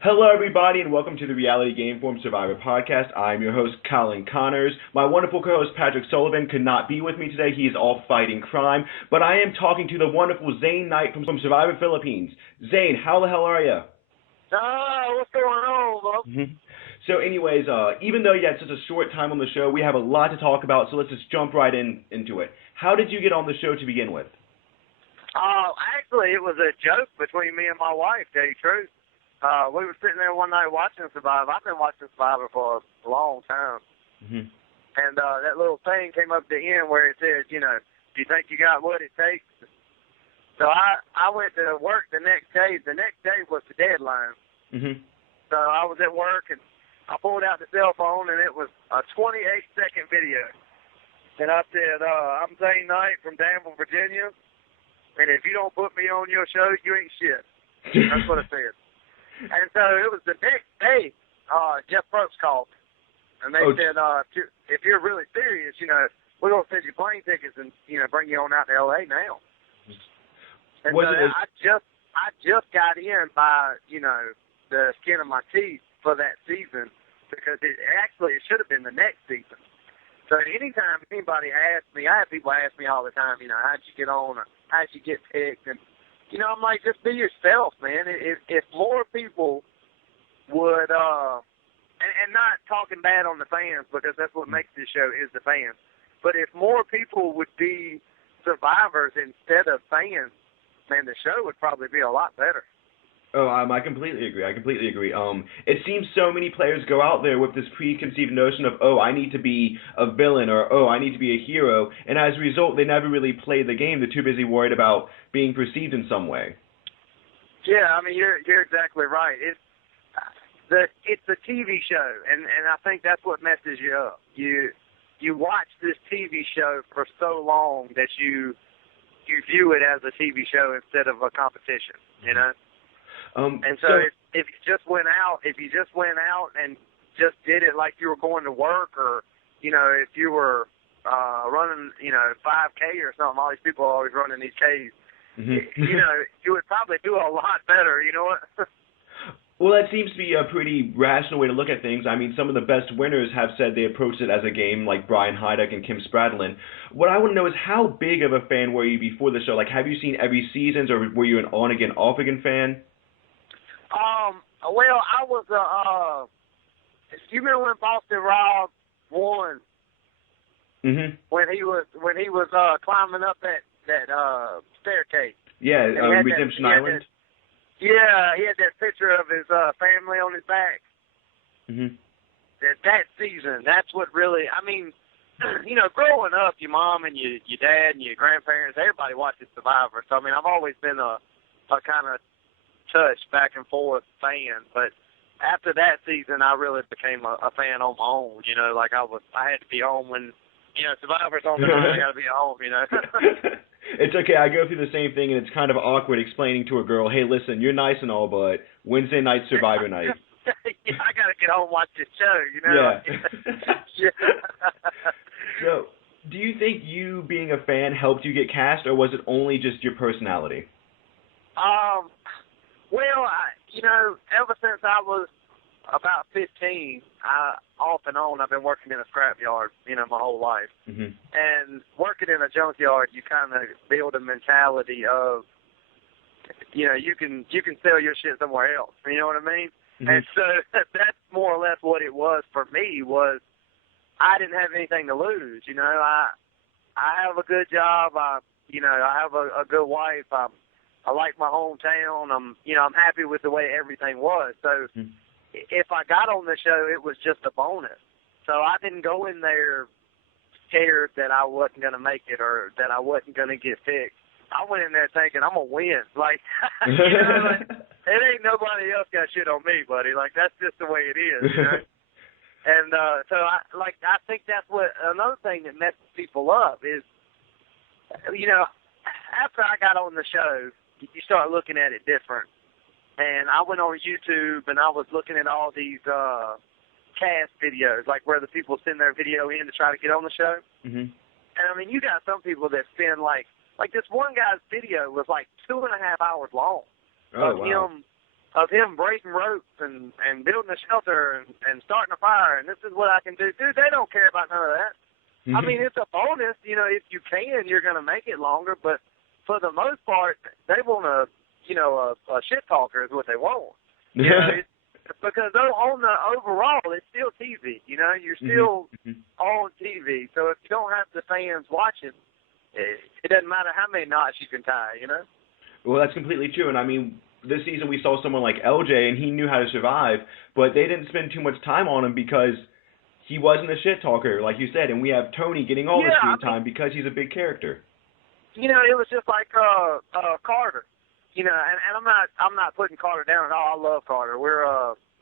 Hello, everybody, and welcome to the Reality Game Form Survivor podcast. I'm your host, Colin Connors. My wonderful co-host, Patrick Sullivan, could not be with me today. He is off fighting crime. But I am talking to the wonderful Zane Knight from Survivor Philippines. Zane, how the hell are you? What's going on, bro? So anyways, even though you had such a short time on the show, we have a lot to talk about, so let's just jump right into it. How did you get on the show to begin with? Actually, it was a joke between me and my wife, to tell you the truth. We were sitting there one night watching Survivor. I've been watching Survivor for a long time. And that little thing came up at the end where it said, do you think you got what it takes? So I went to work the next day. The next day was the deadline. So I was at work, and I pulled out the cell phone, and it was a 28-second video. And I said, I'm Zane Knight from Danville, Virginia, and if you don't put me on your show, you ain't shit. That's what I said. And so it was the next day, Jeff Probst called, and they said, if you're really serious, we're going to send you plane tickets and, bring you on out to L.A. now. And so I just got in by, the skin of my teeth for that season, because it should have been the next season. So anytime anybody asks me, I have people ask me all the time, how'd you get on, or how'd you get picked, and I'm like, just be yourself, man. If more people would, and not talking bad on the fans, because that's what makes this show is the fans, but if more people would be survivors instead of fans, man, the show would probably be a lot better. Oh, I completely agree. It seems so many players go out there with this preconceived notion of, I need to be a villain, or, I need to be a hero, and as a result, they never really play the game. They're too busy worried about being perceived in some way. Yeah, I mean, you're exactly right. It's a TV show, and I think that's what messes you up. You watch this TV show for so long that you view it as a TV show instead of a competition, And so if you just went out and just did it like you were going to work, or if you were running 5K or something, all these people are always running these Ks. You would probably do a lot better. You know what? Well, that seems to be a pretty rational way to look at things. I mean, some of the best winners have said they approached it as a game, like Brian Heiduck and Kim Spradlin. What I want to know is, how big of a fan were you before the show? Like, have you seen every season, or were you an on-again, off-again fan? Well, I was you remember when Boston Rob won? When he was climbing up that staircase. Yeah, Redemption Island. He had that picture of his family on his back. That season, that's what really, I mean, growing up, your mom and your dad and your grandparents, everybody watches Survivor. So I mean, I've always been a kind of touch back and forth fan, but after that season I really became a fan on my own. Like I had to be home when Survivor's on the night. I gotta be home. It's okay. I go through the same thing, and it's kind of awkward explaining to a girl, hey, listen, you're nice and all, but Wednesday night Survivor night. I gotta get home and watch this show. Yeah. So do you think you being a fan helped you get cast, or was it only just your personality? Well, ever since I was about 15, off and on, I've been working in a scrapyard, my whole life. And working in a junkyard, you kind of build a mentality of, you can sell your shit somewhere else. You know what I mean? And so that's more or less what it was for me. Was I didn't have anything to lose. I have a good job. I have a good wife. I like my hometown. I'm happy with the way everything was. So if I got on the show, it was just a bonus. So I didn't go in there scared that I wasn't going to make it, or that I wasn't going to get picked. I went in there thinking I'm going to win. Like, it ain't nobody else got shit on me, buddy. Like, that's just the way it is. And so I think that's what another thing that messes people up is, after I got on the show, you start looking at it different. And I went on YouTube, and I was looking at all these cast videos, like where the people send their video in to try to get on the show. And I mean, you got some people that spend like this one guy's video was like 2.5 hours long. Oh, wow. Him of him breaking ropes and building a shelter and starting a fire, and this is what I can do. Dude, they don't care about none of that. I mean, it's a bonus. You know, if you can, you're going to make it longer, but for the most part, they want a shit talker is what they want. You know, because on the overall, it's still TV. You know, you're still on TV. So if you don't have the fans watching, it doesn't matter how many knots you can tie, you know? Well, that's completely true. And, I mean, this season we saw someone like LJ, and he knew how to survive, but they didn't spend too much time on him because he wasn't a shit talker, like you said. And we have Tony getting all the screen time because he's a big character. You know, it was just like Carter. You know, and I'm not putting Carter down at all. I love Carter. We're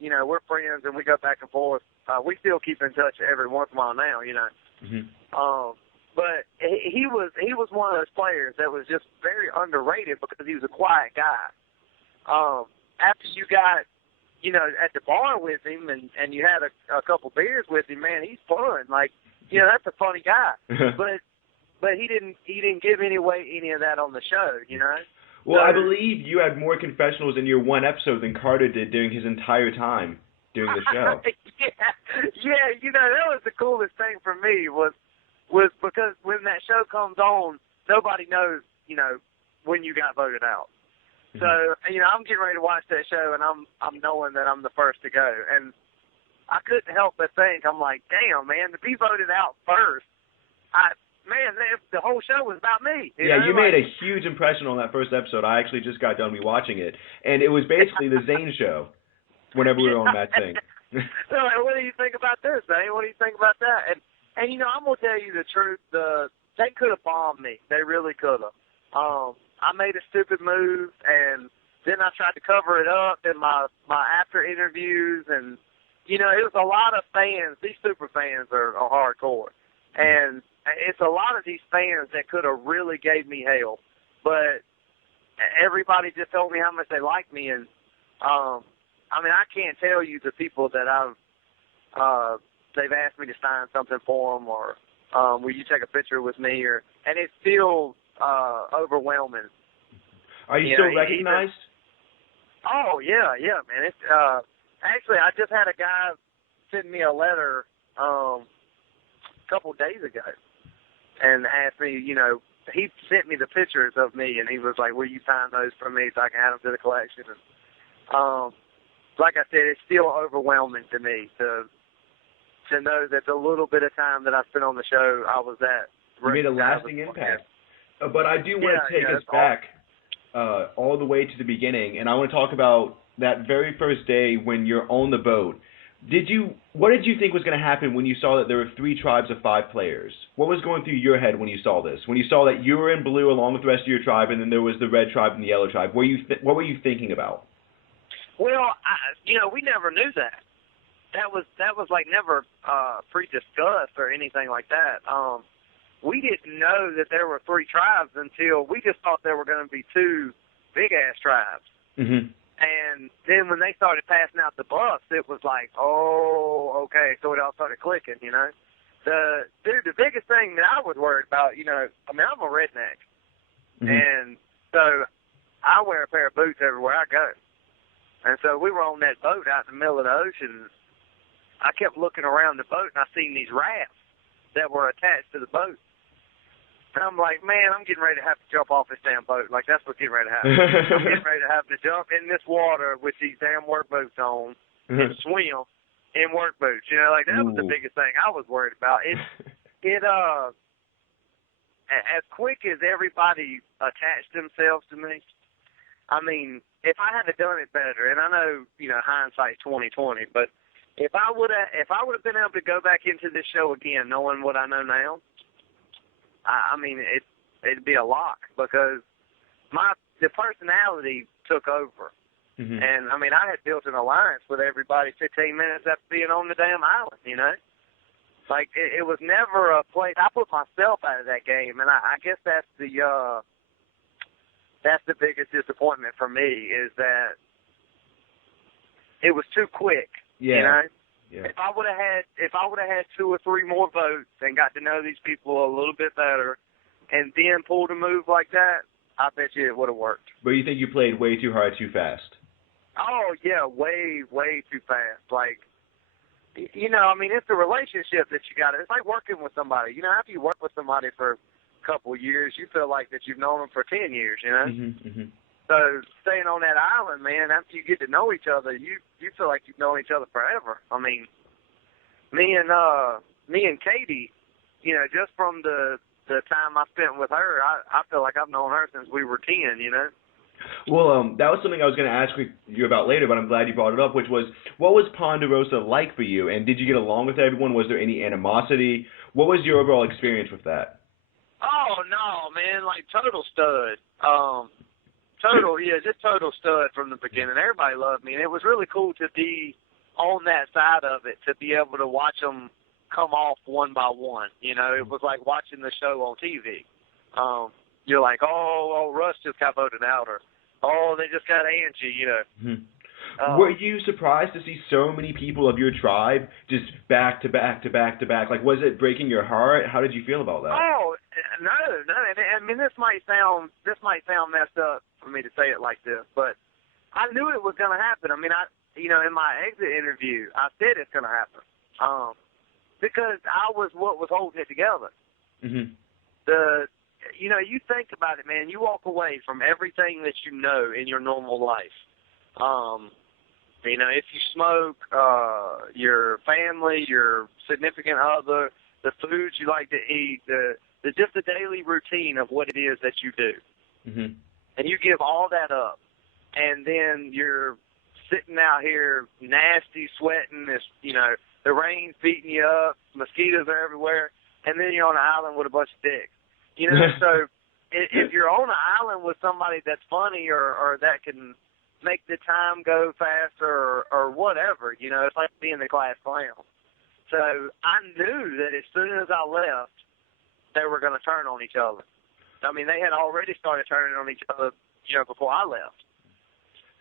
we're friends and we go back and forth. We still keep in touch every once in a while now, you know. But he was one of those players that was just very underrated because he was a quiet guy. After you got, you know, at the bar with him and you had a couple beers with him, man, he's fun. Like, you know, that's a funny guy. But he didn't give away any of that on the show, you know. Well, I believe you had more confessionals in your one episode than Carter did during his entire time doing the show. Yeah, you know, that was the coolest thing for me was because when that show comes on, nobody knows, you know, when you got voted out. So, you know, I'm getting ready to watch that show, and I'm knowing that I'm the first to go. And I couldn't help but think, I'm like, damn, man, to be voted out first, man, the whole show was about me. You made a huge impression on that first episode. I actually just got done rewatching it, and it was basically the Zane show whenever we were on that thing. So, what do you think about this, Zane? What do you think about that? And you know, I'm going to tell you the truth. They could have bombed me. They really could have. I made a stupid move, and then I tried to cover it up in my after interviews, and, you know, it was a lot of fans. These super fans are hardcore, and it's a lot of these fans that could have really gave me hell, but everybody just told me how much they liked me, and I mean, I can't tell you the people that they've asked me to sign something for them, or will you take a picture with me, and it's still overwhelming. Are you still recognized? Oh yeah, man. It's actually, I just had a guy send me a letter a couple days ago and asked me, you know, he sent me the pictures of me, and he was like, will you sign those for me so I can add them to the collection? And like I said, it's still overwhelming to me to know that the little bit of time that I spent on the show, I was at. You made a lasting impact. But I do want to take us back all the way to the beginning, and I want to talk about that very first day when you're on the boat. What did you think was going to happen when you saw that there were 3 tribes of 5 players? What was going through your head when you saw this? When you saw that you were in blue along with the rest of your tribe, and then there was the red tribe and the yellow tribe, what were you thinking about? Well, you know, we never knew that. That was like never pre-discussed or anything like that. We didn't know that there were 3 tribes until we just thought there were going to be 2 big-ass tribes. And then when they started passing out the buffs, it was like, oh, okay, so it all started clicking, you know. The biggest thing that I was worried about, you know, I mean, I'm a redneck. And so I wear a pair of boots everywhere I go. And so we were on that boat out in the middle of the ocean. I kept looking around the boat, and I seen these rafts that were attached to the boat. And I'm like, man, I'm getting ready to have to jump off this damn boat. Like, that's what's getting ready to happen. I'm getting ready to have to jump in this water with these damn work boots on and swim in work boots. You know, like, that was the biggest thing I was worried about. As quick as everybody attached themselves to me, I mean, if I had done it better, and I know, you know, hindsight's 20/20, but if I would have been able to go back into this show again, knowing what I know now, I mean, it'd be a lock because the personality took over. And, I mean, I had built an alliance with everybody 15 minutes after being on the damn island, you know? Like, it was never a place. I put myself out of that game, and I guess that's the biggest disappointment for me is that it was too quick, you know? Yeah. If I would have had 2 or 3 more votes and got to know these people a little bit better, and then pulled a move like that, I bet you it would have worked. But you think you played way too hard, too fast? Oh, yeah, way, way too fast. Like, you know, I mean, it's the relationship that you got. It's like working with somebody. You know, after you work with somebody for a couple of years, you feel like that you've known them for 10 years, you know? So staying on that island, man, after you get to know each other, you feel like you've known each other forever. I mean, me and Katie, you know, just from the time I spent with her, I feel like I've known her since we were 10, you know? Well, that was something I was going to ask you about later, but I'm glad you brought it up, which was, what was Ponderosa like for you, and did you get along with everyone? Was there any animosity? What was your overall experience with that? Oh, no, man, like total stud. Just total stud from the beginning. Everybody loved me, and it was really cool to be on that side of it, to be able to watch them come off one by one. You know, it was like watching the show on TV. You're like, oh, Russ just got voted out, or, oh, they just got Angie, you know. Were you surprised to see so many people of your tribe just back to back to back to back? Like, was it breaking your heart? How did you feel about that? Oh, no. I mean, this might sound messed up for me to say it like this, but I knew it was going to happen. I mean, in my exit interview, I said it's going to happen, because I was what was holding it together. You think about it, man. You walk away from everything that you know in your normal life. If you smoke, your family, your significant other, the foods you like to eat, just the daily routine of what it is that you do. And you give all that up, and then you're sitting out here nasty, sweating, the rain's beating you up, mosquitoes are everywhere, and then you're on an island with a bunch of dicks. So if you're on an island with somebody that's funny or that can make the time go faster or whatever, it's like being the class clown. So I knew that as soon as I left, they were going to turn on each other. I mean, they had already started turning on each other, before I left.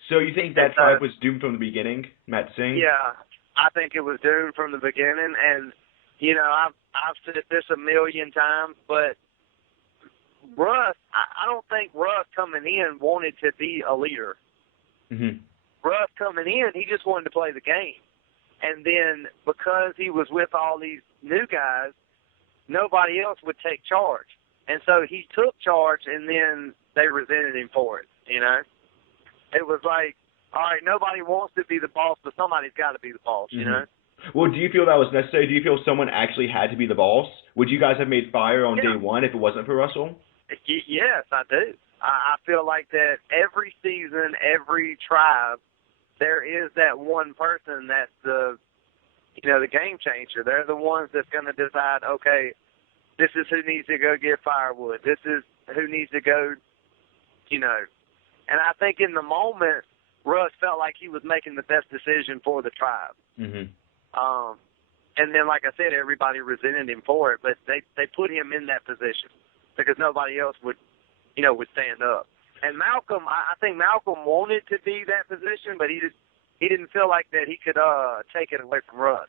So you think that tribe was doomed from the beginning, Matt Singh? Yeah, I think it was doomed from the beginning, and I've said this a million times, but Russ, I don't think Russ coming in wanted to be a leader. Russ coming in, he just wanted to play the game. And then because he was with all these new guys, nobody else would take charge. And so he took charge, and then they resented him for it, It was like, all right, nobody wants to be the boss, but somebody's got to be the boss, Well, do you feel that was necessary? Do you feel someone actually had to be the boss? Would you guys have made fire on day one if it wasn't for Russell? Yes, I do. I feel like that every season, every tribe, there is that one person that's the game changer. They're the ones that's going to decide, okay, this is who needs to go get firewood. This is who needs to go, And I think in the moment, Russ felt like he was making the best decision for the tribe. And then, like I said, everybody resented him for it, but they put him in that position because nobody else would stand up. And Malcolm, I think Malcolm wanted to be that position, but he didn't feel like that he could take it away from Russ,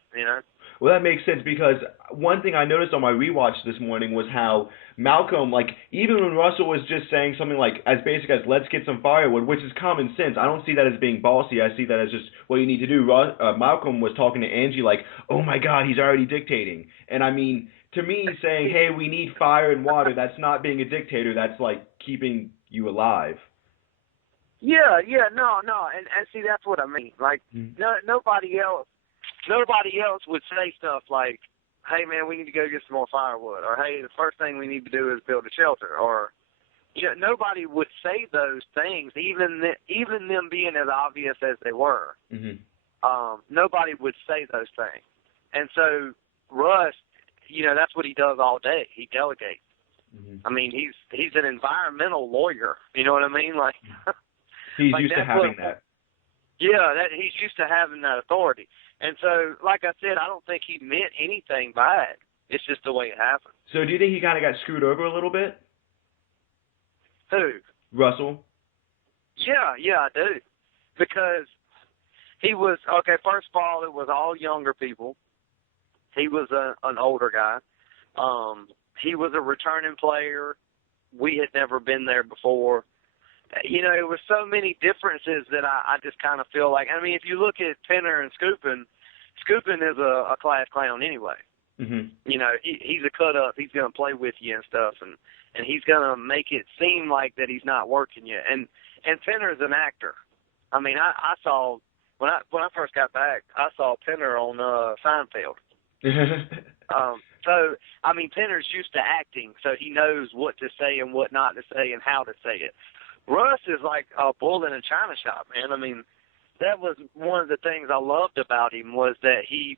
Well, that makes sense because one thing I noticed on my rewatch this morning was how Malcolm, like, even when Russell was just saying something like as basic as let's get some firewood, which is common sense. I don't see that as being bossy. I see that as just what you need to do. Malcolm was talking to Angie like, oh, my God, he's already dictating. And, I mean, to me, saying, hey, we need fire and water, that's not being a dictator. That's, like, keeping you alive. Yeah, no, and see, that's what I mean. Like, nobody else would say stuff like, hey, man, we need to go get some more firewood, or hey, the first thing we need to do is build a shelter, or nobody would say those things, even them being as obvious as they were. Nobody would say those things, and so Russ, that's what he does all day. He delegates. I mean, he's an environmental lawyer. You know what I mean? Like. He's used to having that. Yeah, he's used to having that authority. And so, like I said, I don't think he meant anything by it. It's just the way it happened. So do you think he kind of got screwed over a little bit? Who? Russell? Yeah, I do. Because he was, okay, first of all, it was all younger people. He was an older guy. He was a returning player. We had never been there before. it was so many differences that I just kind of feel like, I mean, if you look at Penner and Scoopin is a class clown anyway. Mm-hmm. He's a cut up. He's going to play with you and stuff, and he's going to make it seem like that he's not working you. And Penner's an actor. I mean, I saw when I first got back, I saw Penner on Seinfeld. So I mean, Penner's used to acting, so he knows what to say and what not to say and how to say it. Russ is like a bull in a china shop, man. I mean, that was one of the things I loved about him was that he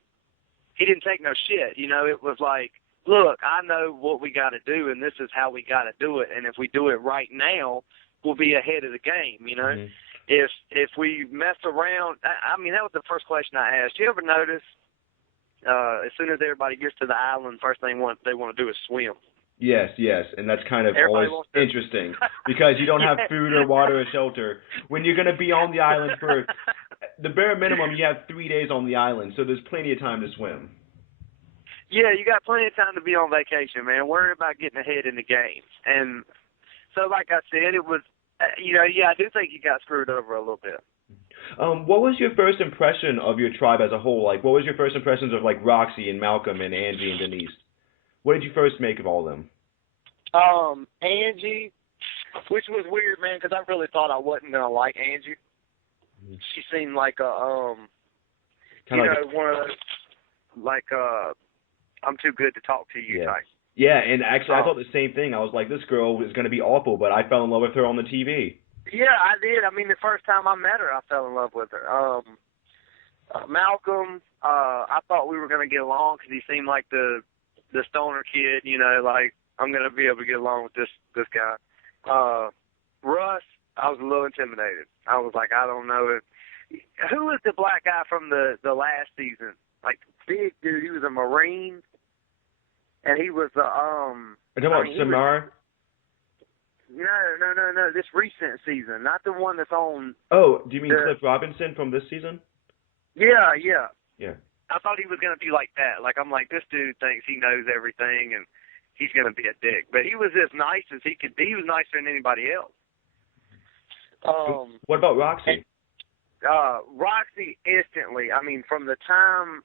didn't take no shit. It was like, look, I know what we got to do, and this is how we got to do it. And if we do it right now, we'll be ahead of the game. Mm-hmm. If we mess around, I mean, that was the first question I asked. You ever notice as soon as everybody gets to the island, first thing they want to do is swim? Yes, and that's kind of always interesting because you don't have food or water or shelter. When you're going to be on the island for the bare minimum, you have 3 days on the island, so there's plenty of time to swim. Yeah, you got plenty of time to be on vacation, man. Worry about getting ahead in the games. And so, like I said, it was, I do think you got screwed over a little bit. What was your first impression of your tribe as a whole? Like, what was your first impressions of, like, Roxy and Malcolm and Angie and Denise? What did you first make of all of them? Angie, which was weird, man, because I really thought I wasn't going to like Angie. Mm-hmm. She seemed like one of those, like, I'm too good to talk to you type. Yeah, and actually I thought the same thing. I was like, this girl is going to be awful, but I fell in love with her on the TV. Yeah, I did. I mean, the first time I met her, I fell in love with her. Malcolm, I thought we were going to get along because he seemed like the stoner kid, like, I'm going to be able to get along with this guy. Russ, I was a little intimidated. I was like, I don't know who was the black guy from the last season? Like, big dude, he was a Marine, and he was Are you talking about Samar? No, this recent season, not the one that's on. Oh, do you mean Cliff Robinson from this season? Yeah. Yeah. I thought he was going to be like that. Like, I'm like, this dude thinks he knows everything, and he's going to be a dick. But he was as nice as he could be. He was nicer than anybody else. What about Roxy? Roxy, instantly. I mean, from the time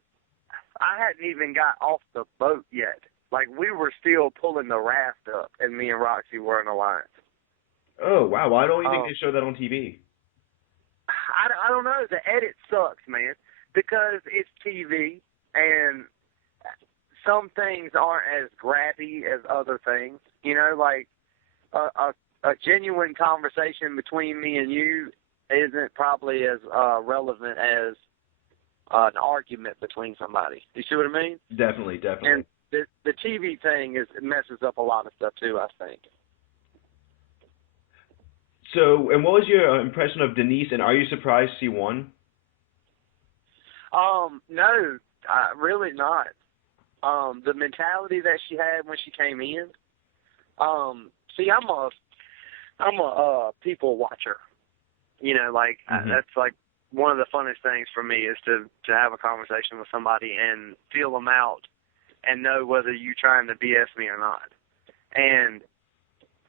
I hadn't even got off the boat yet. Like, we were still pulling the raft up, and me and Roxy were in alliance. Oh, wow. Why don't you think they show that on TV? I don't know. The edit sucks, man, because it's TV, and some things aren't as grabby as other things. Like a genuine conversation between me and you isn't probably as relevant as an argument between somebody. You see what I mean? Definitely. And the TV thing messes up a lot of stuff too, I think. So, and what was your impression of Denise, and are you surprised she won? No, really not. The mentality that she had when she came in. See, I'm a people watcher. Mm-hmm. That's like one of the funnest things for me is to have a conversation with somebody and feel them out and know whether you're trying to BS me or not. And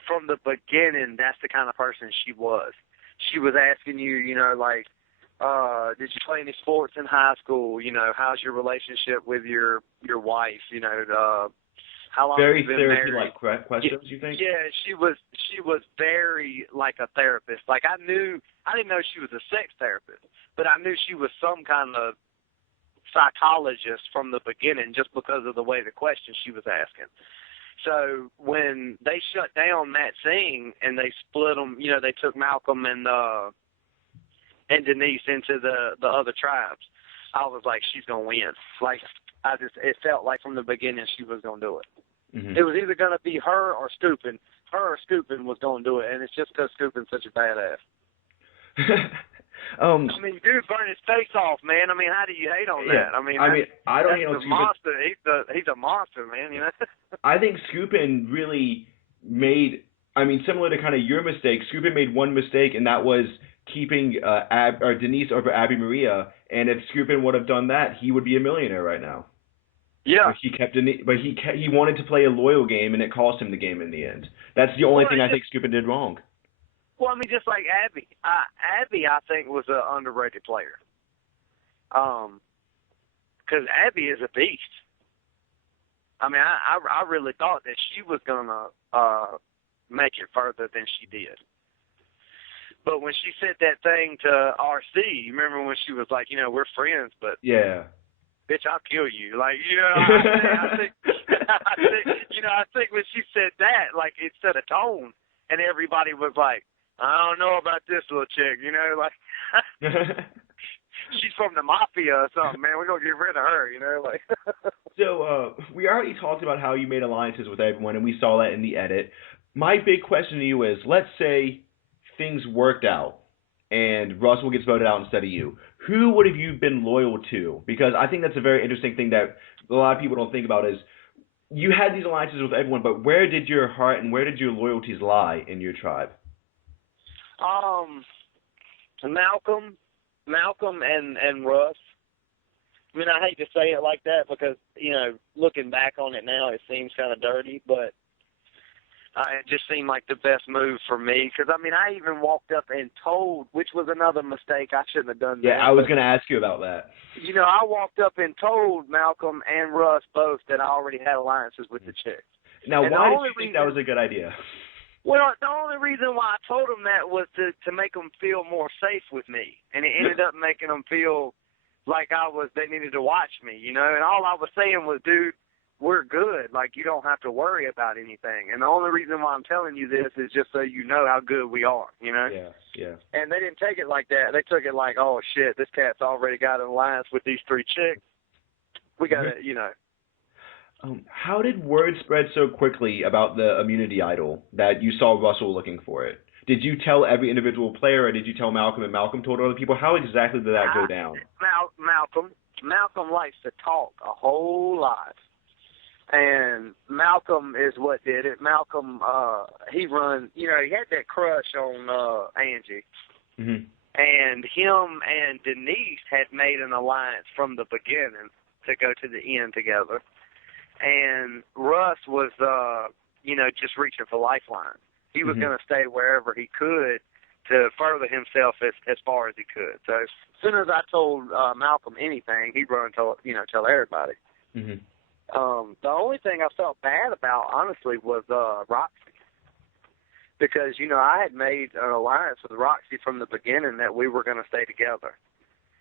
from the beginning, that's the kind of person she was. She was asking you, did you play any sports in high school? How's your relationship with your wife? How long have you been married? Very like questions, you think? Yeah, she was very like a therapist. Like I didn't know she was a sex therapist, but I knew she was some kind of psychologist from the beginning just because of the way the questions she was asking. So when they shut down Matt Singh and they split them, they took Malcolm and Denise into the other tribes, I was like, she's gonna win. Like it felt like from the beginning she was gonna do it. Mm-hmm. It was either gonna be her or Scoopin. Her or Scoopin was gonna do it, and it's just because Scoopin's such a badass. I mean, dude burned his face off, man. I mean, how do you hate on that? I mean, I don't hate on Scoopin. Monster. He's a monster, man. I think Scoopin really made. I mean, similar to kind of your mistake, Scoopin made one mistake, and that was keeping Denise over Abby Maria. And if Scoopin would have done that, he would be a millionaire right now. Yeah. But he kept Denise, but he wanted to play a loyal game, and it cost him the game in the end. That's the only thing I think Scoopin did wrong. Well, I mean, just like Abby. Abby, I think, was an underrated player. Because Abby is a beast. I mean, I really thought that she was gonna make it further than she did. But when she said that thing to RC, you remember when she was like, we're friends, but Yeah. bitch, I'll kill you. Like, I think when she said that, like, it set a tone, and everybody was like, I don't know about this little chick, like. She's from the mafia or something, man. We're gonna get rid of her, like. So, we already talked about how you made alliances with everyone, and we saw that in the edit. My big question to you is, let's say things worked out, and Russell gets voted out instead of you. Who would have you been loyal to? Because I think that's a very interesting thing that a lot of people don't think about is, you had these alliances with everyone, but where did your heart and where did your loyalties lie in your tribe? Malcolm and Russ. I mean, I hate to say it like that because, looking back on it now, it seems kind of dirty, but it just seemed like the best move for me. Because, I mean, I even walked up and told, which was another mistake. I shouldn't have done that. Yeah, I was going to ask you about that. I walked up and told Malcolm and Russ both that I already had alliances with the chicks. Now, why did you think that was a good idea? Well, the only reason why I told them that was to make them feel more safe with me, and it ended up making them feel like they needed to watch me, And all I was saying was, dude, we're good. Like, you don't have to worry about anything. And the only reason why I'm telling you this is just so you know how good we are, Yeah. And they didn't take it like that. They took it like, oh, shit, this cat's already got an alliance with these 3 chicks. We got to, How did word spread so quickly about the immunity idol that you saw Russell looking for it? Did you tell every individual player, or did you tell Malcolm and Malcolm told other people? How exactly did that go down? Malcolm likes to talk a whole lot. And Malcolm is what did it. Malcolm, he run, he had that crush on Angie. Mm-hmm. And him and Denise had made an alliance from the beginning to go to the end together. And Russ was, just reaching for lifelines. He was going to stay wherever he could to further himself as far as he could. So as soon as I told Malcolm anything, he'd run and tell everybody. Mm-hmm. The only thing I felt bad about, honestly, was Roxy. Because, I had made an alliance with Roxy from the beginning that we were going to stay together.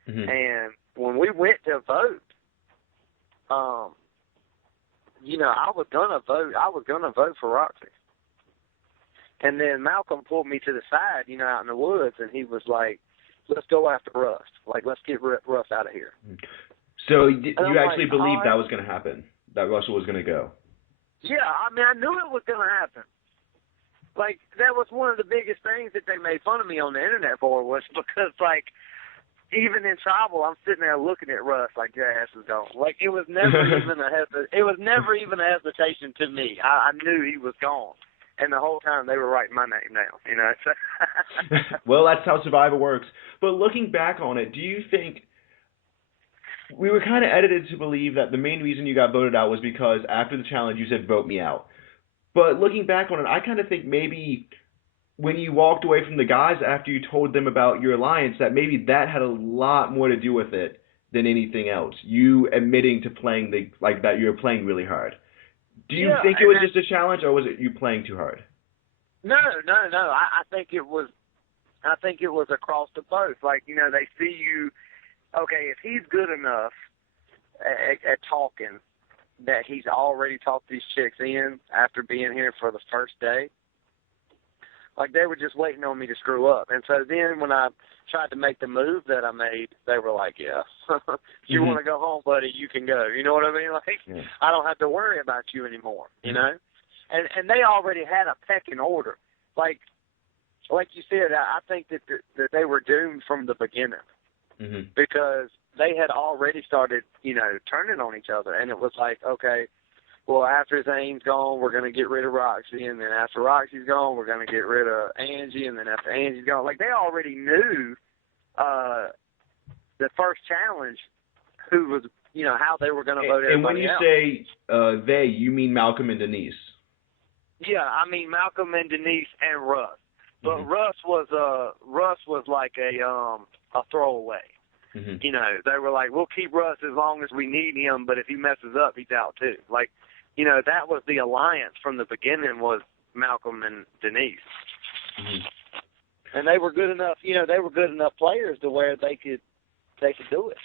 Mm-hmm. And when we went to vote, I was gonna vote for Roxy. And then Malcolm pulled me to the side, out in the woods, and he was like, let's go after Russ. Like, let's get Russ out of here. So you actually believed that was going to happen, that Russell was going to go? Yeah, I mean, I knew it was going to happen. Like, that was one of the biggest things that they made fun of me on the internet for, was because, like, even in tribal, I'm sitting there looking at Russ like, your ass is gone. Like, it was never even a hesitation to me. I knew he was gone. And the whole time they were writing my name down, Well, that's how Survivor works. But looking back on it, do you think we were kind of edited to believe that the main reason you got voted out was because after the challenge you said, vote me out? But looking back on it, I kind of think maybe when you walked away from the guys after you told them about your alliance, that maybe that had a lot more to do with it than anything else. You admitting to playing that you were playing really hard. Do you think it was just a challenge, or was it you playing too hard? No. I think it was across the both. Like, they see you. Okay, if he's good enough at talking that he's already talked these chicks in after being here for the first day, like, they were just waiting on me to screw up. And so then when I tried to make the move that I made, they were like, yeah, if you want to go home, buddy, you can go. You know what I mean? Like, I don't have to worry about you anymore, And they already had a pecking order. Like you said, I think that they were doomed from the beginning. Mm-hmm. Because they had already started, turning on each other. And it was like, okay, well, after Zane's gone, we're going to get rid of Roxy. And then after Roxy's gone, we're going to get rid of Angie. And then after Angie's gone, like, they already knew the first challenge who was, how they were going to vote everybody out. And when you say they, you mean Malcolm and Denise? Yeah, I mean Malcolm and Denise and Russ. But Russ was like a throwaway. You know, they were like, we'll keep Russ as long as we need him, but if he messes up, he's out too. Like, you know, that was the alliance from the beginning, was Malcolm and Denise. And they were good enough, you know, they were good enough players to where they could do it.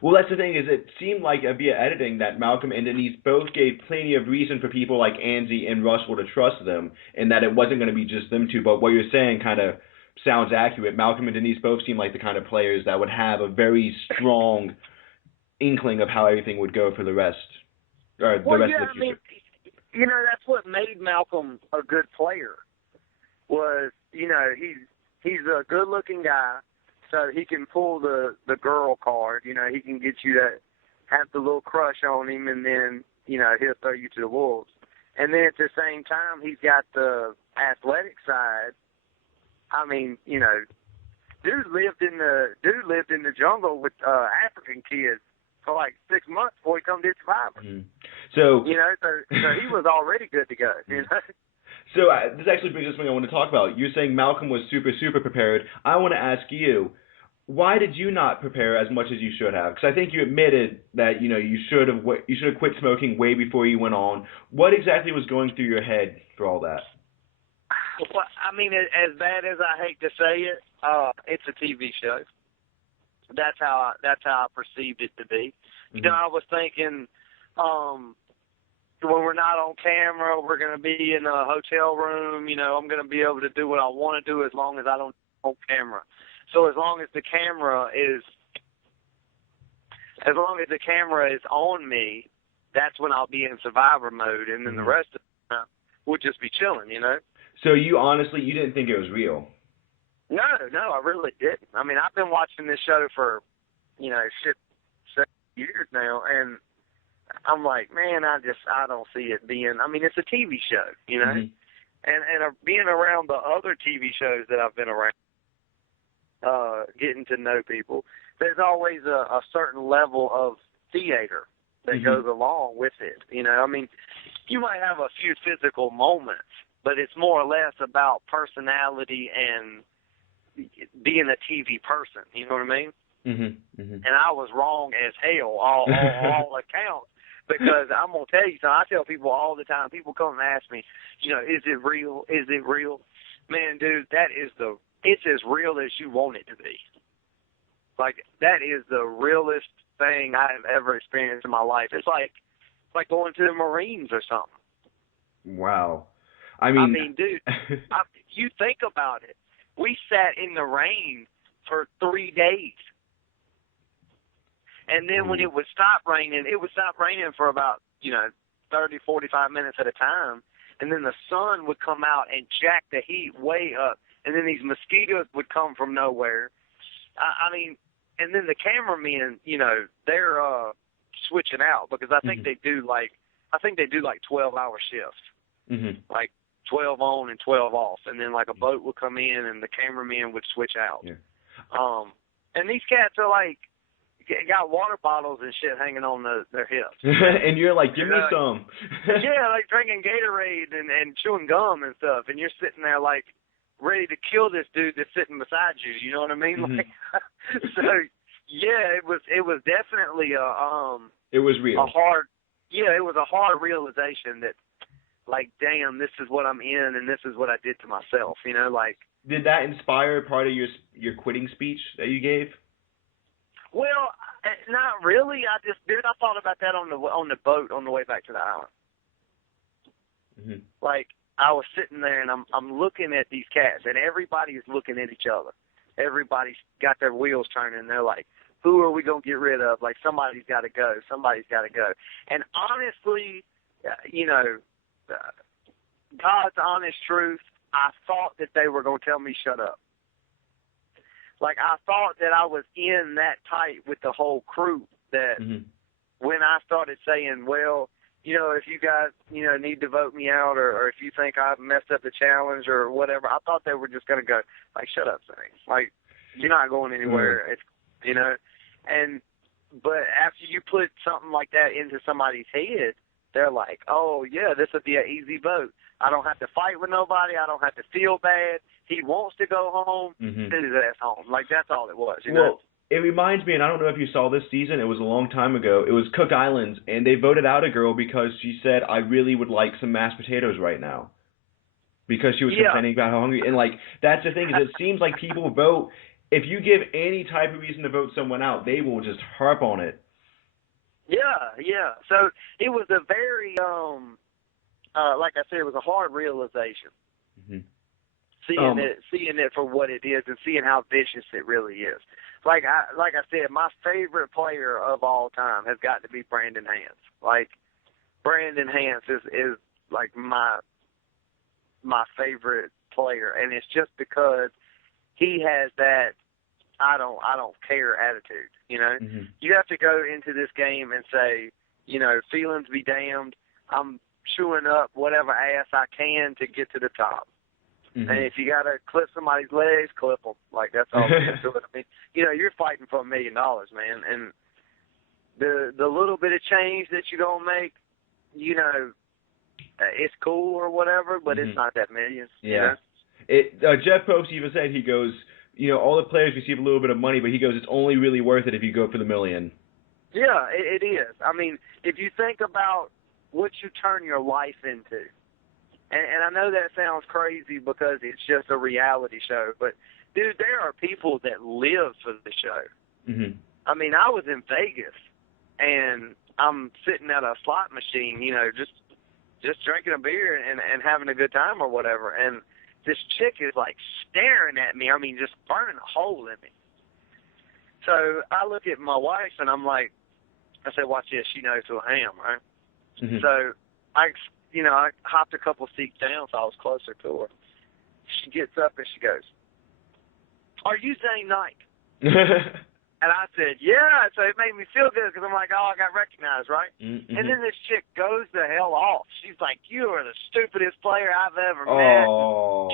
Well, that's the thing, is it seemed like via editing that Malcolm and Denise both gave plenty of reason for people like Angie and Russell to trust them, and that it wasn't going to be just them two. But what you're saying kind of sounds accurate. Malcolm and Denise both seem like the kind of players that would have a very strong inkling of how everything would go for the rest, or the rest of the future. I mean, you know, that's what made Malcolm a good player. Was, you know, he's a good-looking guy, so he can pull the girl card. You know, he can get you to have the little crush on him, and then, you know, he'll throw you to the wolves. And then at the same time, he's got the athletic side. I mean, you know, dude lived in the jungle with African kids for like 6 months before he come to Survivor. So, you know, so he was already good to go. You know. So this actually brings us to something I want to talk about. You're saying Malcolm was super prepared. I want to ask you, why did you not prepare as much as you should have? Because I think you admitted that, you know, you should have quit smoking way before you went on. What exactly was going through your head for all that? Well, I mean, as bad as I hate to say it, it's a TV show. That's how I perceived it to be. You know, I was thinking, when we're not on camera, we're going to be in a hotel room. You know, I'm going to be able to do what I want to do as long as I don't on camera. So as long as the camera is on me, that's when I'll be in survivor mode, and then the rest of the time we'll just be chilling. You know. So you didn't think it was real? No, I really didn't. I mean, I've been watching this show for, you know, 7 years now, and I'm like, man, I don't see it being. I mean, it's a TV show, you know, and being around the other TV shows that I've been around, getting to know people, there's always a certain level of theater that goes along with it. You know, I mean, you might have a few physical moments, but it's more or less about personality and being a TV person. You know what I mean? And I was wrong as hell, all accounts, because I'm going to tell you something. I tell people all the time, people come and ask me, you know, is it real? Is it real? Man, dude, it's as real as you want it to be. Like, that is the realest thing I have ever experienced in my life. It's like going to the Marines or something. Wow. I mean, dude, you think about it. We sat in the rain for 3 days. And then when it would stop raining for about, you know, 30, 45 minutes at a time. And then the sun would come out and jack the heat way up. And then these mosquitoes would come from nowhere. I mean, and then the cameramen, you know, they're switching out, because I think they do like 12-hour shifts. Like 12 on and 12 off. And then like a boat would come in and the cameraman would switch out. And these cats are like, got water bottles and shit hanging on their hips. And you're like, give me some. Yeah, like drinking Gatorade and chewing gum and stuff. And you're sitting there like ready to kill this dude that's sitting beside you. You know what I mean? Like, so yeah, it was definitely it was real. It was a hard realization that, like, damn, this is what I'm in and this is what I did to myself. You know, like. Did that inspire part of your quitting speech that you gave? Well, not really. I thought about that on the boat on the way back to the island. Like, I was sitting there and I'm looking at these cats, and everybody is looking at each other. Everybody's got their wheels turning, and they're like, who are we going to get rid of? Like, somebody's got to go. Somebody's got to go. And honestly, you know, God's honest truth, I thought that they were going to tell me shut up. Like, I thought that I was in that tight with the whole crew that when I started saying, well, you know, if you guys, you know, need to vote me out, or if you think I've messed up the challenge or whatever, I thought they were just going to go, like, shut up, Zane. Like, you're not going anywhere. It's, you know. But after you put something like that into somebody's head, they're like, oh, yeah, this would be an easy vote. I don't have to fight with nobody. I don't have to feel bad. he wants to go home, send his ass home. Like, that's all it was, you know? Well, it reminds me, and I don't know if you saw this season, it was a long time ago, it was Cook Islands, and they voted out a girl because she said, I really would like some mashed potatoes right now. Because she was complaining about how hungry, and like, that's the thing, is it seems like people vote, if you give any type of reason to vote someone out, they will just harp on it. Yeah. So it was a very, like I said, it was a hard realization. Seeing it for what it is and seeing how vicious it really is. Like I said, my favorite player of all time has got to be Brandon Hance. Like, Brandon Hance is like my favorite player, and it's just because he has that I don't care attitude, you know. You have to go into this game and say, you know, feelings be damned, I'm chewing up whatever ass I can to get to the top. And if you got to clip somebody's legs, clip them. Like, that's all there is to it. I mean, you know, you're fighting for $1 million, man. And the little bit of change that you don't make, you know, it's cool or whatever, but it's not that millions. Yeah. You know? Jeff Probst even said, he goes, you know, all the players receive a little bit of money, but he goes, it's only really worth it if you go for the $1 million. Yeah, it is. I mean, if you think about what you turn your life into, and I know that sounds crazy because it's just a reality show, but, dude, there are people that live for the show. I mean, I was in Vegas, and I'm sitting at a slot machine, you know, just drinking a beer and having a good time or whatever, and this chick is, like, staring at me. I mean, just burning a hole in me. So I look at my wife, and I'm like, I said, watch this. She knows who I am, right? So I hopped a couple seats down so I was closer to her. She gets up and she goes, are you Zane Knight? And I said, yeah. So it made me feel good because I'm like, oh, I got recognized, right? And then this chick goes the hell off. She's like, you are the stupidest player I've ever met.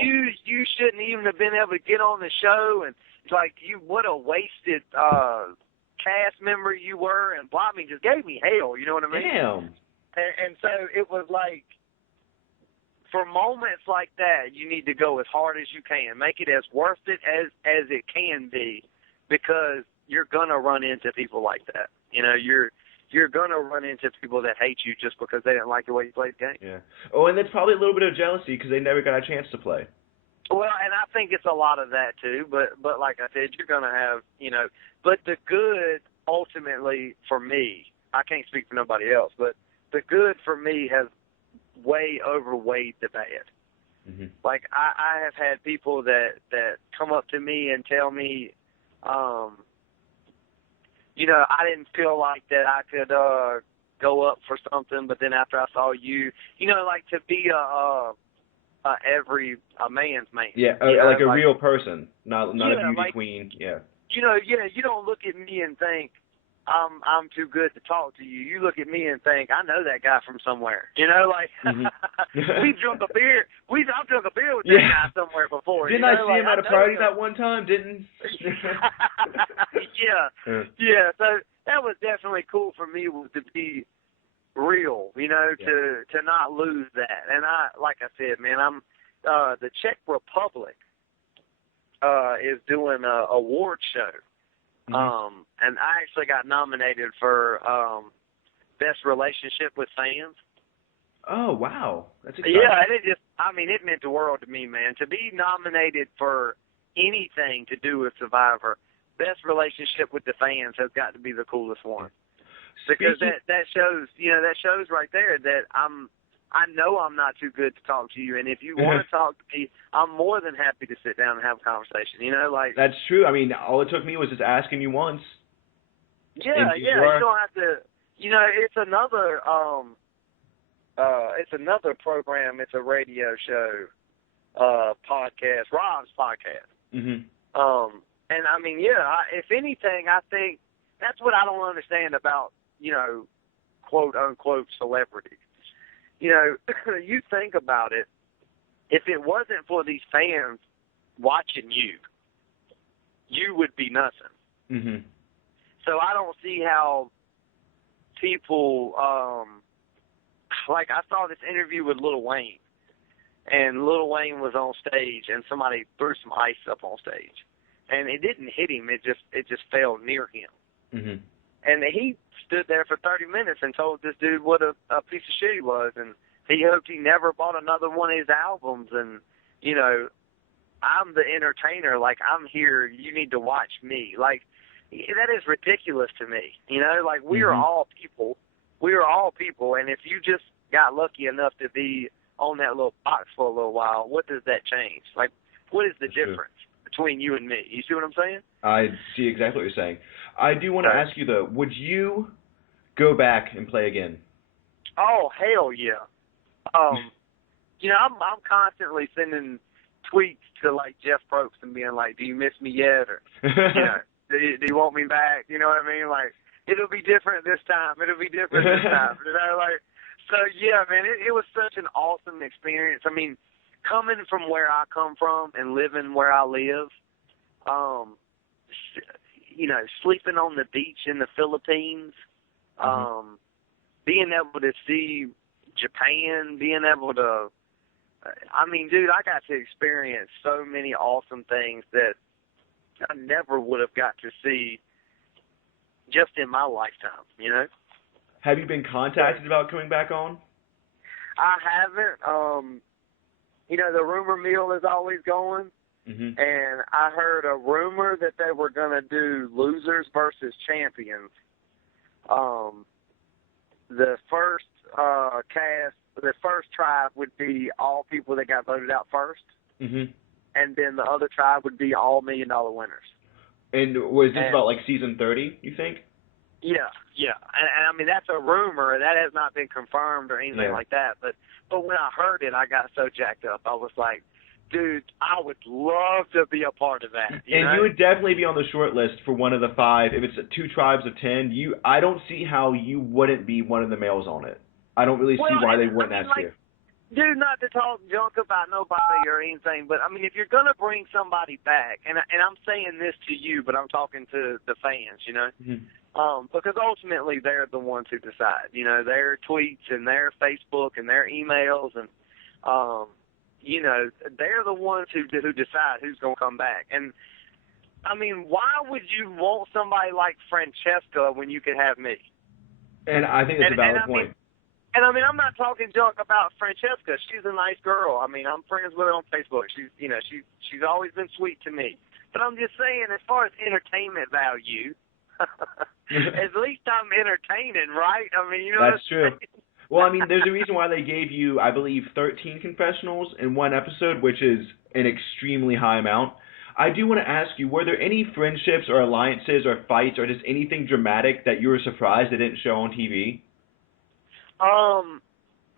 You shouldn't even have been able to get on the show. And it's like, what a wasted cast member you were. And blah, I mean, just gave me hell. You know what I mean? Damn. And so it was like, for moments like that, you need to go as hard as you can. Make it as worth it as it can be, because you're going to run into people like that. You know, you're going to run into people that hate you just because they didn't like the way you played the game. Yeah. Oh, and that's probably a little bit of jealousy because they never got a chance to play. Well, and I think it's a lot of that too, but like I said, you're going to have, you know, but the good ultimately for me, I can't speak for nobody else, but the good for me has way overweighed the bad. Like, I have had people that come up to me and tell me, you know, I didn't feel like that I could go up for something, but then after I saw you, you know, like, to be a man's man. Yeah, like a real person, not a beauty queen. Yeah. You know, you don't look at me and think, I'm too good to talk to you. You look at me and think, I know that guy from somewhere. You know, like, we've drunk a beer. I've drunk a beer with that guy somewhere before. Didn't I see him at a party that one time? Didn't? Yeah. So that was definitely cool for me, was to be real, you know, to not lose that. And like I said, man, I'm the Czech Republic is doing a award show. And I actually got nominated for best relationship with fans. Oh, wow. That's exciting. Yeah, and it meant the world to me, man. To be nominated for anything to do with Survivor, best relationship with the fans has got to be the coolest one. Because that shows right there that I know I'm not too good to talk to you, and if you want to talk to me, I'm more than happy to sit down and have a conversation. You know, like, that's true. I mean, all it took me was just asking you once. Yeah. You don't have to. You know, it's another program. It's a radio show, podcast, Rob's podcast. And I mean, if anything, I think that's what I don't understand about, you know, quote unquote celebrities. You know, you think about it, if it wasn't for these fans watching you, you would be nothing. So I don't see how people, like, I saw this interview with Lil Wayne, and Lil Wayne was on stage, and somebody threw some ice up on stage, and it didn't hit him. It just fell near him. Mm-hmm. And he stood there for 30 minutes and told this dude what a piece of shit he was, and he hoped he never bought another one of his albums. And, you know, I'm the entertainer. Like, I'm here. You need to watch me. Like, that is ridiculous to me. You know, like, we are all people. We are all people. And if you just got lucky enough to be on that little box for a little while, what does that change? Like, what is the difference between you and me? You see what I'm saying? I see exactly what you're saying. I do want to ask you, though, would you go back and play again? Oh, hell yeah. You know, I'm constantly sending tweets to, like, Jeff Probst and being like, do you miss me yet? Or, you know, do you want me back? You know what I mean? Like, it'll be different this time. It'll be different this time. You know, like, so, yeah, man, it was such an awesome experience. I mean, coming from where I come from and living where I live, you know, sleeping on the beach in the Philippines, being able to see Japan, being able to, I mean, dude, I got to experience so many awesome things that I never would have got to see just in my lifetime, you know? Have you been contacted about coming back on? I haven't. You know, the rumor mill is always going, and I heard a rumor that they were going to do losers versus champions. The first the first tribe would be all people that got voted out first, and then the other tribe would be all $1 million winners. And was this about like season 30, you think? Yeah. And I mean, that's a rumor. That has not been confirmed or anything like that. But when I heard it, I got so jacked up. I was like, dude, I would love to be a part of that. You know? You would definitely be on the short list for one of the 5. If it's 2 tribes of 10, I don't see how you wouldn't be one of the males on it. I don't really see why they wouldn't ask you. Dude, not to talk junk about nobody or anything, but I mean, if you're gonna bring somebody back, and I'm saying this to you, but I'm talking to the fans, you know, because ultimately they're the ones who decide. You know, their tweets and their Facebook and their emails, and you know, they're the ones who decide who's gonna come back. And I mean, why would you want somebody like Francesca when you could have me? And I think that's a valid point. And I mean, I'm not talking junk about Francesca. She's a nice girl. I mean, I'm friends with her on Facebook. She's always been sweet to me. But I'm just saying, as far as entertainment value, at least I'm entertaining, right? I mean, you know. That's true. Well, I mean, there's a reason why they gave you, I believe, 13 confessionals in one episode, which is an extremely high amount. I do want to ask you, were there any friendships or alliances or fights or just anything dramatic that you were surprised they didn't show on TV?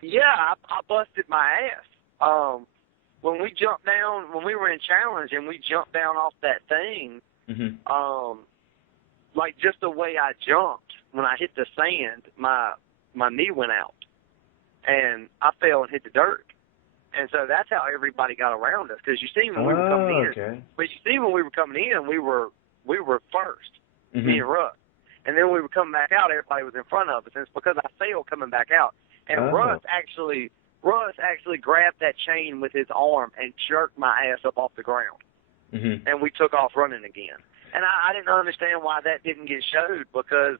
Yeah, I busted my ass. When we jumped down, when we were in challenge and we jumped down off that thing, like just the way I jumped, when I hit the sand, my knee went out, and I fell and hit the dirt. And so that's how everybody got around us. Because you see when we were coming in, but you see when we were coming in, we were first, me and Russ. And then when we were coming back out, everybody was in front of us. And it's because I failed coming back out. And Russ actually grabbed that chain with his arm and jerked my ass up off the ground. And we took off running again. And I didn't understand why that didn't get showed, because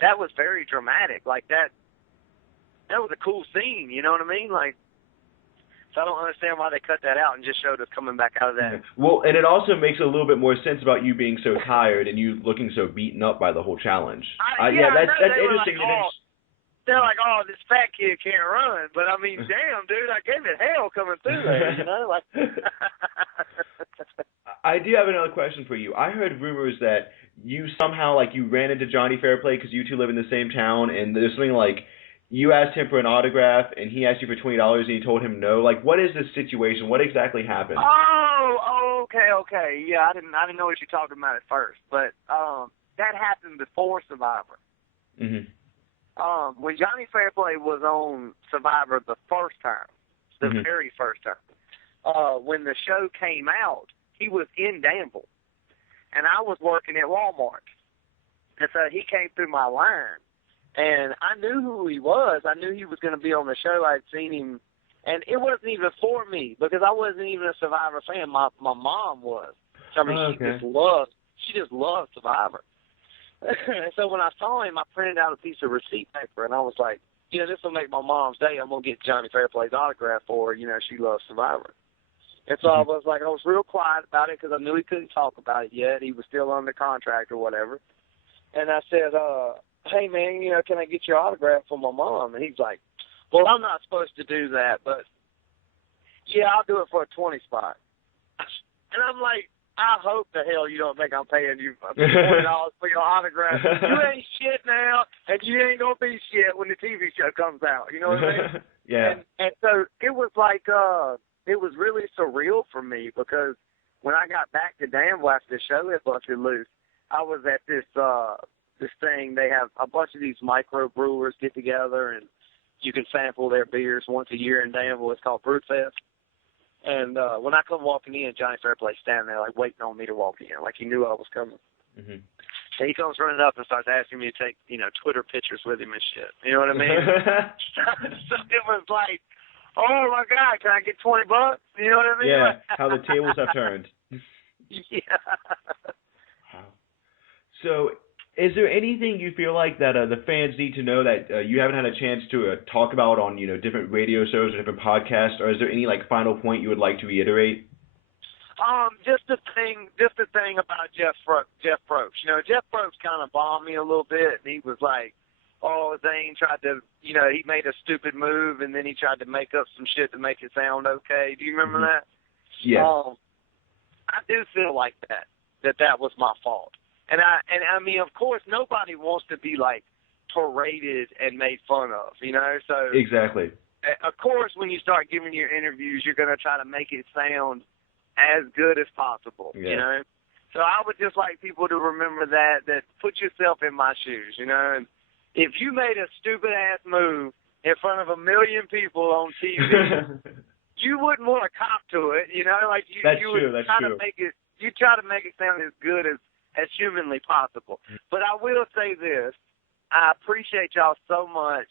that was very dramatic. Like that was a cool scene, you know what I mean? Like, so I don't understand why they cut that out and just showed us coming back out of that. Well, and it also makes a little bit more sense about you being so tired and you looking so beaten up by the whole challenge. That's interesting. They're like, oh, this fat kid can't run. But, I mean, damn, dude, I gave it hell coming through there, you know? Like, I do have another question for you. I heard rumors that you somehow, like, you ran into Johnny Fairplay because you two live in the same town, and there's something like you asked him for an autograph, and he asked you for $20, and you told him no. Like, what is this situation? What exactly happened? Oh, okay. Yeah, I didn't know what you were talking about at first, but that happened before Survivor. When Johnny Fairplay was on Survivor the first time, the very first time, when the show came out, he was in Danville, and I was working at Walmart, and so he came through my line. And I knew who he was. I knew he was going to be on the show. I'd seen him And it wasn't even for me because I wasn't even a Survivor fan. My mom was. So, I mean, she just loved Survivor. And so when I saw him, I printed out a piece of receipt paper, and I was like, you know, this will make my mom's day. I'm going to get Johnny Fairplay's autograph for her. You know, she loves Survivor. And so I was like, I was real quiet about it because I knew he couldn't talk about it yet. He was still under contract or whatever. And I said, hey, man, you know, can I get your autograph for my mom? And he's like, well, I'm not supposed to do that, but, yeah, I'll do it for a 20 spot. And I'm like, I hope the hell you don't think I'm paying you $20 for your autograph. You ain't shit now, and you ain't going to be shit when the TV show comes out. You know what I mean? Yeah. And so it was like, it was really surreal for me because when I got back to Danville after the show had busted loose, I was at this thing. They have a bunch of these micro brewers get together, and you can sample their beers once a year in Danville. It's called Brewfest. And when I come walking in, Johnny Fairplay standing there like waiting on me to walk in, like he knew I was coming. Mm-hmm. And he comes running up and starts asking me to take, you know, Twitter pictures with him and shit. You know what I mean? So it was like, oh my God, can I get $20? You know what I mean? Yeah, how the tables have turned. Yeah. Wow. So, is there anything you feel like that the fans need to know that you haven't had a chance to talk about on, you know, different radio shows or different podcasts, or is there any like final point you would like to reiterate? Just the thing about Jeff Probst. You know, Jeff Probst kind of bombed me a little bit, and he was like, oh, Zane tried to, you know, he made a stupid move, and then he tried to make up some shit to make it sound okay. Do you remember that? Yeah. I do feel like that was my fault. And I mean, of course, nobody wants to be, like, paraded and made fun of, you know? So exactly. Of course, when you start giving your interviews, you're going to try to make it sound as good as possible, you know? So I would just like people to remember that put yourself in my shoes, you know? And if you made a stupid-ass move in front of 1 million people on TV, you wouldn't want to cop to it, you know? Like you would try to make it sound as good as humanly possible. But I will say this. I appreciate y'all so much.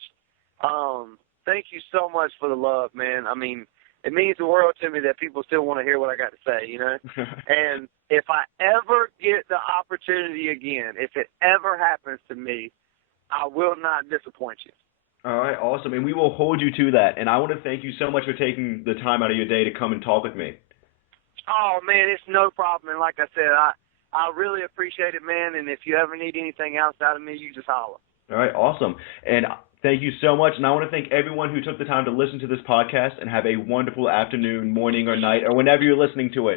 Thank you so much for the love, man. I mean, it means the world to me that people still want to hear what I got to say, you know? And if I ever get the opportunity again, if it ever happens to me, I will not disappoint you. All right, awesome. And we will hold you to that. And I want to thank you so much for taking the time out of your day to come and talk with me. Oh, man, it's no problem. And like I said, I really appreciate it, man. And if you ever need anything else out of me, you just holler. All right, awesome. And thank you so much. And I want to thank everyone who took the time to listen to this podcast, and have a wonderful afternoon, morning, or night, or whenever you're listening to it.